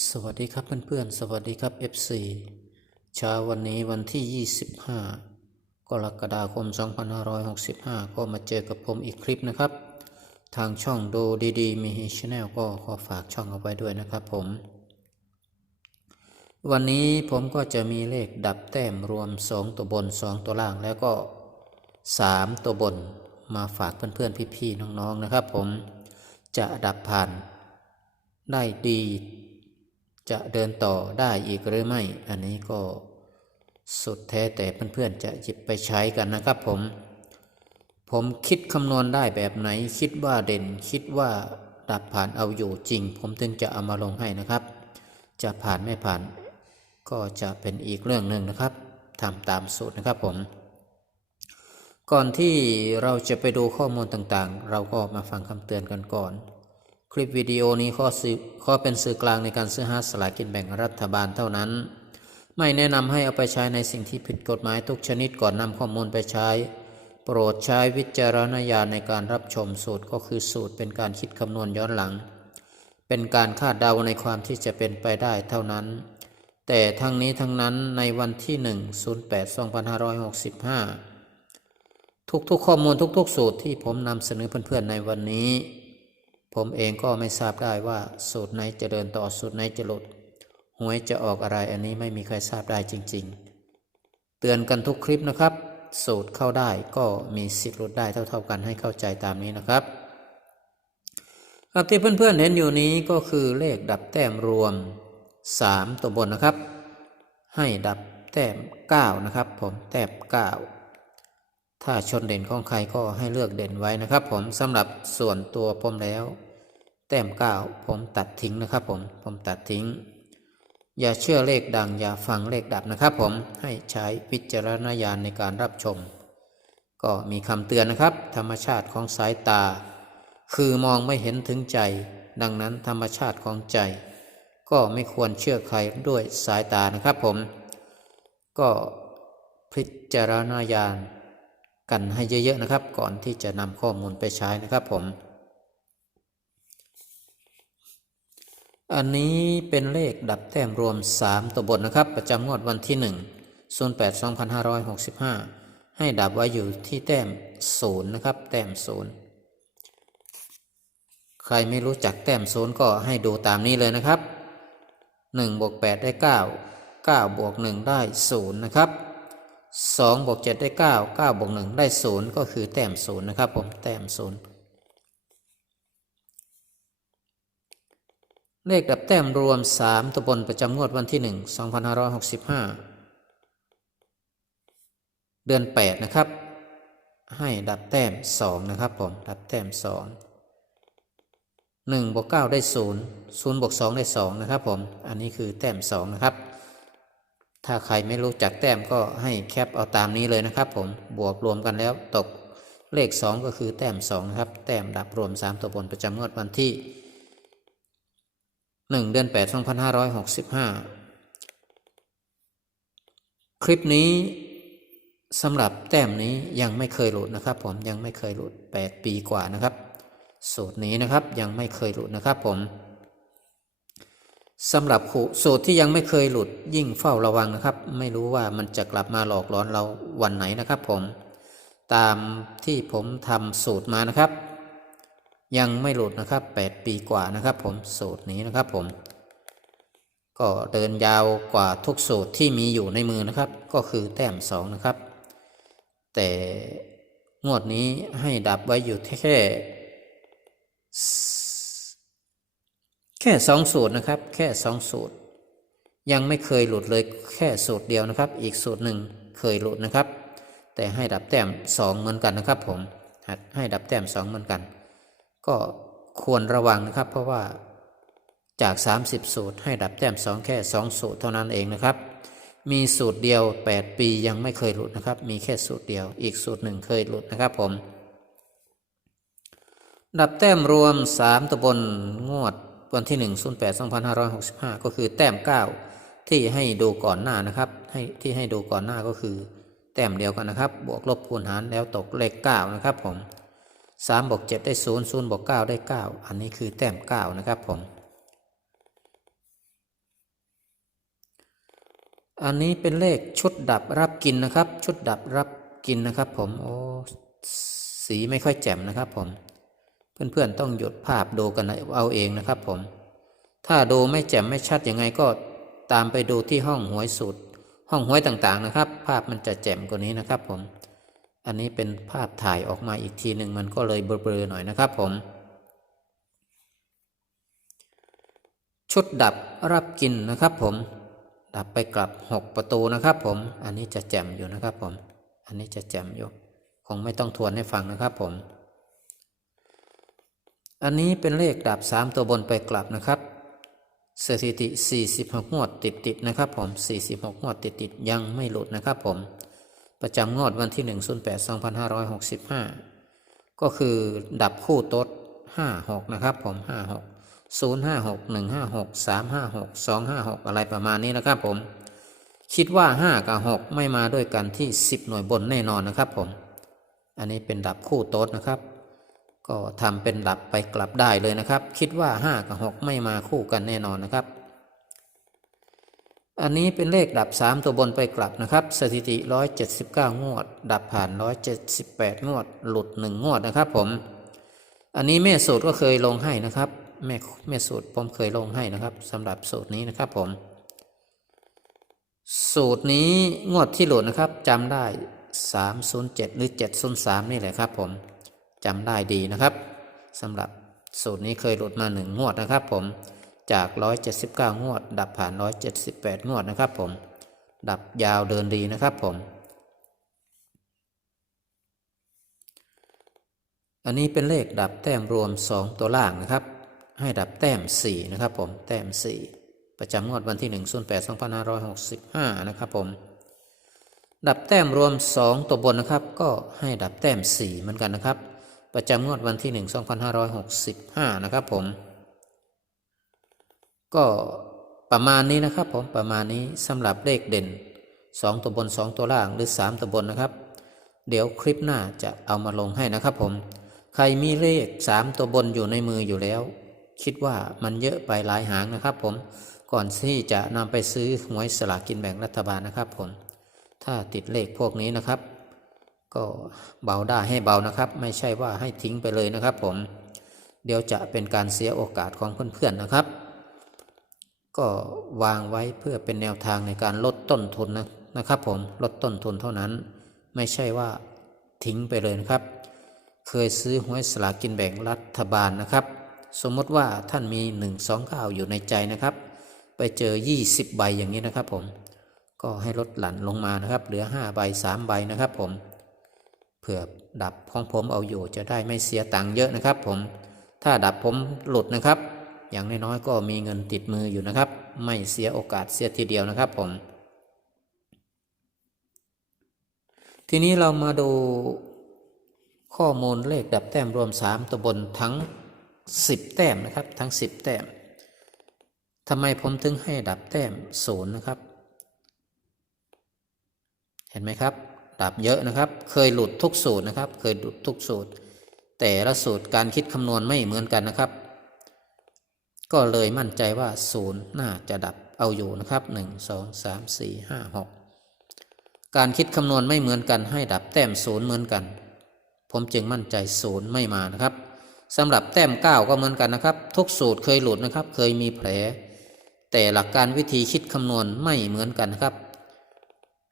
สวัสดีครับเพื่อนๆ สวัสดีครับ FC เช้าวันนี้วันที่ 25 กรกฎาคม 2565 ก็มาเจอกับผมอีกคลิปนะครับ ทางช่องดูดีๆ มีชแนลก็ขอฝากช่องเอาไว้ด้วยนะครับผม วันนี้ผมก็จะมีเลขดับแต้มรวม 2 ตัวบน 2 ตัวล่างแล้วก็ 3 ตัวบนมาฝากเพื่อนๆ พี่ๆ น้องๆ นะครับผมจะดับผ่านได้ดี จะเดินต่อได้อีกหรือไม่ อันนี้ก็สุดแท้แต่เพื่อนๆจะหยิบไปใช้กันนะครับผม ผมคิดคำนวณได้แบบไหน คิดว่าเด่นคิดว่าดับผ่านเอาอยู่จริง ผมถึงจะเอามาลงให้นะครับ จะผ่านไม่ผ่าน ก็จะเป็นอีกเรื่องหนึ่งนะครับทำตามสูตรนะครับผม ก่อนที่เราจะไปดูข้อมูลต่างๆ เราก็มาฟังคำเตือนกันก่อน คลิปวิดีโอนี้ข้อสืข้อเป็นสื่อกลางในการซื้อหาสลากินแบ่งรัฐบาลเท่านั้น ไม่แนะนำให้เอาไปใช้ในสิ่งที่ผิดกฎหมายทุกชนิดก่อนนำข้อมูลไปใช้ โปรดใช้วิจารณญาณในการรับชมสูตรก็คือสูตรเป็นการคิดคำนวณย้อนหลัง เป็นการคาดเดาในความที่จะเป็นไปได้เท่านั้น แต่ทั้งนี้ทั้งนั้นในวันที่ 1 08 2565 ทุกๆข้อมูลทุกๆ สูตรที่ผมนำเสนอเพื่อนๆในวันนี้ ผมเองก็ไม่ทราบได้ว่าสูตรไหนจะเดินต่อสูตรไหนจะหลุดหวยจะออกอะไรอันนี้ไม่มีใครทราบได้จริง ๆ เตือนกันทุกคลิปนะครับ สูตรเข้าได้ก็มีสิทธิ์หลุดได้เท่า ๆ กันให้เข้าใจตามนี้นะครับครับที่เพื่อนๆเห็นอยู่นี้ก็คือเลขดับแต้มรวม 3 ตัวบนนะครับ ให้ดับแต้ม 9 นะครับ ผมแต้ม9 ถ้าชนเด่นของใครก็ให้เลือกเด่นไว้นะครับ ผมสำหรับส่วนตัวผมแล้ว แต้มเก้าผมตัดทิ้งนะครับ ผมผมตัดทิ้ง อย่าเชื่อเลขดังอย่าฟังเลขดับนะครับผมให้ใช้วิจารณญาณในการรับชม ก็มีคำเตือนนะครับ ธรรมชาติของสายตา คือมองไม่เห็นถึงใจ ดังนั้นธรรมชาติของใจ ก็ไม่ควรเชื่อใครด้วยสายตานะครับผม ก็พิจารณญาณ กันให้เยอะๆนะครับ ก่อนที่จะนำข้อมูลไปใช้นะครับผม อันนี้เป็นเลขดับแต้มรวม 3 ตัวบทนะครับ ประจำงวดวันที่1 08 2565 ให้ดับไว้อยู่ที่แต้ม 0 นะครับ แต้ม 0 ใครไม่รู้จักแต้ม 0 ก็ให้ดูตามนี้เลยนะครับ1บวก8ได้ 9 9บวก1ได้ 0 นะครับ สองบวกเจ็ดได้เก้าเก้าบวกหนึ่งได้ศูนย์ก็คือแต้มศูนย์นะครับผมแต้มศูนย์เลขดับแต้มรวมสามตัวบนประจำงวดวันที่หนึ่งสองพันห้าร้อยหกสิบห้าเดือนแปดนะครับ ให้ดับแต้มสองนะครับผมดับแต้มสองหนึ่งบวกเก้าได้ศูนย์ศูนย์บวกสองได้สองนะครับผม อันนี้คือแต้มสองนะครับ ถ้าใครไม่รู้จักแต้มก็ให้แคปเอาตามนี้เลยนะครับ ผมบวกรวมกันแล้วตกเลข 2 ก็คือแต้ม2ครับ แต้มดับรวม 3 ตัวบนประจำงวดวันที่ 1 เดือน 8 2565 คลิปนี้สำหรับแต้มนี้ยังไม่เคยหลุดนะครับ ผมยังไม่เคยหลุด 8 ปีกว่านะครับ สูตรนี้นะครับยังไม่เคยหลุดนะครับผม สำหรับสูตรที่ยังไม่เคยหลุดยิ่งเฝ้าระวังนะครับ ไม่รู้ว่ามันจะกลับมาหลอกหลอนเราวันไหนนะครับผมตามที่ผมทำสูตรมานะครับ ยังไม่หลุดนะครับ 8 ปีกว่านะครับ ผมสูตรนี้นะครับผม ก็เดินยาวกว่าทุกสูตรที่มีอยู่ในมือนะครับ ก็คือแต้ม 2 นะครับ แต่งวดนี้ให้ดับไว้อยู่แค่ แค่สองสูตรนะครับ แค่สองสูตร ยังไม่เคยหลุดเลยแค่สูตรเดียวนะครับ อีกสูตรหนึ่งเคยหลุดนะครับ แต่ให้ดับแต้มสองเหมือนกันนะครับ ผมให้ดับแต้มสองเหมือนกัน ก็ควรระวังนะครับ เพราะว่าจาก 30 สูตร ให้ดับแต้มสองแค่สองสูตรเท่านั้นเองนะครับ มีสูตรเดียว 8 ปียังไม่เคยหลุดนะครับ มีแค่สูตรเดียว อีกสูตรหนึ่งเคยหลุดนะครับผม ดับแต้มรวม 3ตะบนงวด วันที่ 1 08 2565 ก็คือแต้ม 9 ที่ให้ดูก่อนหน้านะครับ ให้ที่ให้ดูก่อนหน้าก็คือ แต้มเดียวกันนะครับ บวกลบคูณหารแล้วตกเลข 9 นะครับผม3บวก7ได้0 0บวก9ได้ 9 อันนี้คือแต้ม 9 นะครับผม อันนี้เป็นเลขชุดดับรับกินนะครับ ชุดดับรับกินนะครับผม โอ้ สีไม่ค่อยแจ่มนะครับผม เพื่อนๆต้องหยุดภาพดูกันเอาเองนะครับผม ถ้าดูไม่แจ่มไม่ชัดยังไงก็ตามไปดูที่ห้องหวยสูตร ห้องหวยต่างๆนะครับ ภาพมันจะแจ่มกว่านี้นะครับผม อันนี้เป็นภาพถ่ายออกมาอีกทีหนึ่งมันก็เลยเบลอๆหน่อยนะครับผมชุดดับรับกินนะครับผม ดับไปกลับ 6 ประตูนะครับผม อันนี้จะแจ่มอยู่นะครับผม อันนี้จะแจ่มอยู่ คงไม่ต้องทวนให้ฟังนะครับผม อันนี้เป็นเลขดับ3ตัวบนไปกลับนะครับ สถิติ 46งวดติดติดๆนะครับผม 46งวดติดติดๆยังไม่หลุดนะครับผม ประจำงวดวันที่1 08 2565 ก็คือดับคู่โต๊ด56 นะครับผม 56 056 156 356 256 อะไรประมาณนี้นะครับผม คิดว่า 5 กับ 6 ไม่มาด้วยกันที่ 10 หน่วยบนแน่นอนนะครับผม อันนี้เป็นดับคู่โต๊ดนะครับ ก็ทำเป็นดับไปกลับได้เลยนะครับ คิดว่า 5 กับ 6 ไม่มาคู่กันแน่นอนนะครับ อันนี้เป็นเลขดับ 3 ตัวบนไปกลับนะครับ สถิติ 179 งวด ดับผ่าน 178 งวด หลุด 1 งวดนะครับผม อันนี้แม่สูตรก็เคยลงให้นะครับ แม่แม่สูตรผมเคยลงให้นะครับสำหรับสูตรนี้นะครับผม สูตรนี้งวดที่หลุดนะครับจำได้ 307 หรือ 703 นี่แหละครับผม จำได้ดีนะครับสำหรับสูตรนี้เคยหลุดมาหนึ่งงวดนะครับผมจาก 179 งวด ดับผ่าน 178 งวดนะครับผมดับยาวเดินดีนะครับผม อันนี้เป็นเลขดับแต้มรวม 2 ตัวล่างนะครับ ให้ดับแต้ม 4 นะครับผมแต้ม 4 ประจำงวดวันที่1 08 2565 นะครับผมดับแต้มรวม 2 ตัวบนนะครับ ก็ให้ดับแต้ม 4 เหมือนกันนะครับ ประจำงวดวันที่ 1 2565 นะครับผม ก็ประมาณนี้นะครับผมประมาณนี้สำหรับเลขเด่น 2 ตัวบน 2 ตัวล่างหรือ 3 ตัวบนนะครับ เดี๋ยวคลิปหน้าจะเอามาลงให้นะครับผม ใครมีเลข 3 ตัวบนอยู่ในมืออยู่แล้ว คิดว่ามันเยอะไปหลายหางนะครับผมก่อนที่จะนำไปซื้อหวยสลากกินแบ่งรัฐบาลนะครับผม ถ้าติดเลขพวกนี้นะครับ ก็เบาได้ให้เบานะครับ ไม่ใช่ว่าให้ทิ้งไปเลยนะครับ ผมเดี๋ยวจะเป็นการเสียโอกาสของเพื่อนๆนะครับ ก็วางไว้เพื่อเป็นแนวทางในการลดต้นทุนนะนะครับ ผมลดต้นทุนเท่านั้น ไม่ใช่ว่าทิ้งไปเลยนะครับ เคยซื้อหวยสลากินแบ่งรัฐบาลนะครับ สมมติว่าท่านมี 1 2 9 อยู่ในใจนะครับ ไปเจอ 20 ใบอย่างนี้นะครับ ผมก็ให้ลดหลั่นลงมานะครับ เหลือ 5 ใบ 3 ใบนะครับ ผม เผื่อดับของผมเอาอยู่จะได้ไม่เสียตังค์เยอะนะครับ ผมถ้าดับผมหลุดนะครับ อย่างน้อยๆก็มีเงินติดมืออยู่นะครับ ไม่เสียโอกาสเสียทีเดียวนะครับ ผม ทีนี้เรามาดูข้อมูลเลขดับแต้มรวม 3ตัวบนทั้ง 10 แต้มนะครับ ทั้ง 10 แต้มทำไมผมถึงให้ดับแต้มศูนย์นะครับ เห็นไหมครับ ดับเยอะนะครับ เคยหลุดทุกสูตรนะครับ เคยหลุดทุกสูตร แต่ละสูตรการคิดคำนวณไม่เหมือนกันนะครับ ก็เลยมั่นใจว่าศูนย์น่าจะดับเอาอยู่นะครับหนึ่งสองสามสี่ห้าหกการคิดคำนวณไม่เหมือนกันให้ดับแต้มศูนย์เหมือนกัน ผมจึงมั่นใจศูนย์ไม่มานะครับสำหรับแต้มเก้าก็เหมือนกันนะครับ ทุกสูตรเคยหลุดนะครับ เคยมีแผล แต่หลักการวิธีคิดคำนวณไม่เหมือนกันนะครับ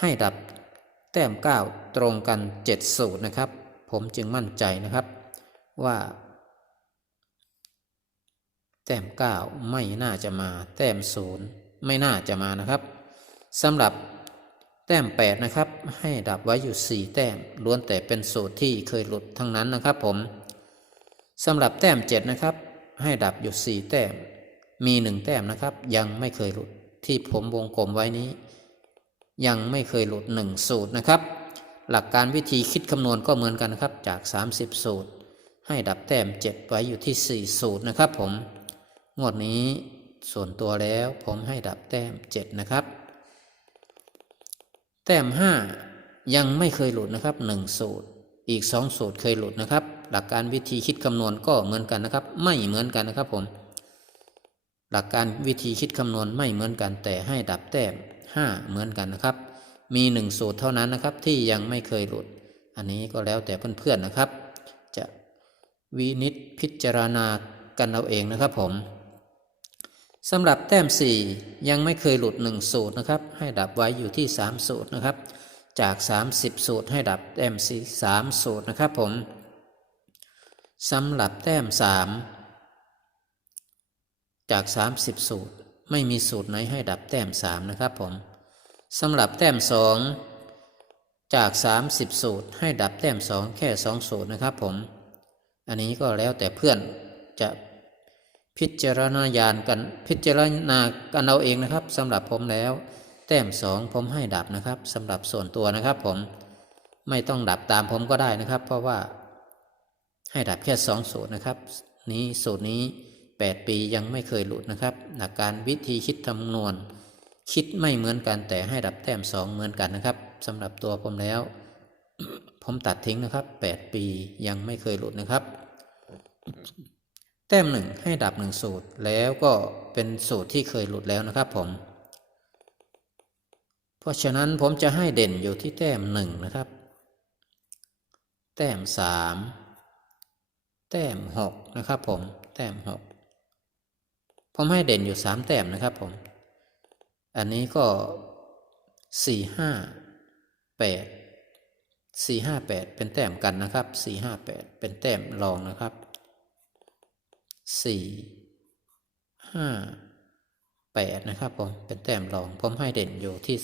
ให้ดับ แต้มเก้าตรงกันเจ็ดสูตรนะครับ ผมจึงมั่นใจนะครับว่า แต้มเก้าไม่น่าจะมา แต้มศูนย์ไม่น่าจะมานะครับสำหรับแต้มแปดนะครับ ให้ดับไว้อยู่สี่แต้มล้วนแต่เป็นสูตรที่เคยหลุดทั้งนั้นนะครับผมสำหรับแต้มเจ็ดนะครับ ให้ดับอยู่สี่แต้ม มีหนึ่งแต้มนะครับ ยังไม่เคยหลุดที่ผมวงกลมไว้นี้ ยังไม่เคยหลุดหนึ่งสูตรนะครับ หลักการวิธีคิดคำนวณก็เหมือนกันนะครับจาก 30 สูตร ให้ดับแต้ม 7 ไว้อยู่ที่ 4 สูตรนะครับผม งวดนี้ส่วนตัวแล้วผมให้ดับแต้ม 7 นะครับ แต้ม 5 ยังไม่เคยหลุดนะครับ 1 สูตร อีก 2 สูตรเคยหลุดนะครับ หลักการวิธีคิดคำนวณก็เหมือนกันนะครับ ไม่เหมือนกันนะครับผม หลักการวิธีคิดคำนวณไม่เหมือนกันแต่ให้ดับแต้ม ห้าเหมือนกันนะครับ มีหนึ่งสูตรเท่านั้นนะครับที่ยังไม่เคยหลุด อันนี้ก็แล้วแต่เพื่อนๆนะครับ จะวินิจพิจารณากันเอาเองนะครับผมสำหรับแต้ม 4 ยังไม่เคยหลุด 1 สูตรนะครับ ให้ดับไว้อยู่ที่ 3 สูตรนะครับ จาก 30 สูตรให้ดับแต้ม4 3สูตรนะครับผมสำหรับแต้ม 3 จาก 30 สูตร ไม่มีสูตรไหนให้ดับแต้ม3นะครับผมสำหรับแต้ม2จาก 30 สูตร ให้ดับแต้ม2แค่ 2 สูตรนะครับผม อันนี้ก็แล้วแต่เพื่อนจะพิจารณาญาณกันพิจารณากันเอาเองนะครับสำหรับผมแล้ว แต้มสองผมให้ดับนะครับสำหรับส่วนตัวนะครับผมไม่ต้องดับตามผมก็ได้นะครับ เพราะว่าให้ดับแค่สองสูตรนะครับ นี้สูตรนี้ 8 ปียังไม่เคยหลุดนะครับ หลักการวิธีคิดคำนวณ คิดไม่เหมือนกันแต่ให้ดับแต้มสองเหมือนกันนะครับสำหรับตัวผมแล้ว ผมตัดทิ้งนะครับ 8 ปียังไม่เคยหลุดนะครับ แต้มหนึ่งให้ดับหนึ่งสูตรแล้วก็เป็นสูตรที่เคยหลุดแล้วนะครับผม เพราะฉะนั้นผมจะให้เด่นอยู่ที่แต้มหนึ่งนะครับ แต้มสามแต้มหกนะครับผมแต้มหก ผมให้เด่นอยู่สามแต้มนะครับผม อันนี้ก็สี่ห้าแปดสี่ห้าแปดเป็นแต้มกันนะครับสี่ห้าแปดเป็นแต้มรองนะครับสี่ห้าแปดนะครับผมเป็นแต้มรอง ผมให้เด่นอยู่ที่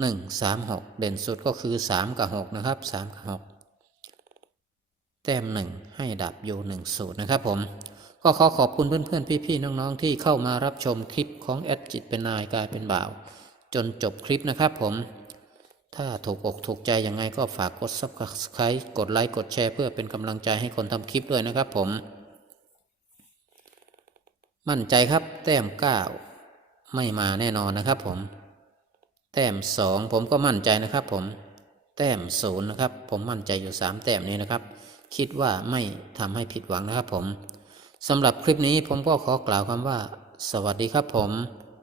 หนึ่งสามหกเด่นสุดก็คือสามกับหกนะครับสามกับหกแต้มหนึ่งให้ดับอยู่หนึ่งสูตรนะครับผม ก็ขอขอบคุณเพื่อนๆ พี่ๆ น้องๆ ที่เข้ามารับชมคลิปของแอดจิตเป็นนายกลายเป็นบ่าว จนจบคลิปนะครับผม ถ้าถูกอกถูกใจยังไงก็ฝากกด subscribe กดไลค์กดแชร์เพื่อเป็นกำลังใจให้คนทำคลิปด้วยนะครับผม มั่นใจครับ แต้มเก้าไม่มาแน่นอนนะครับผม แต้มสองผมก็มั่นใจนะครับผม แต้มศูนย์นะครับ ผมมั่นใจอยู่สามแต้มนี้นะครับ คิดว่าไม่ทำให้ผิดหวังนะครับผม สำหรับคลิปนี้ผมก็ขอกล่าวคำว่า สวัสดีครับผม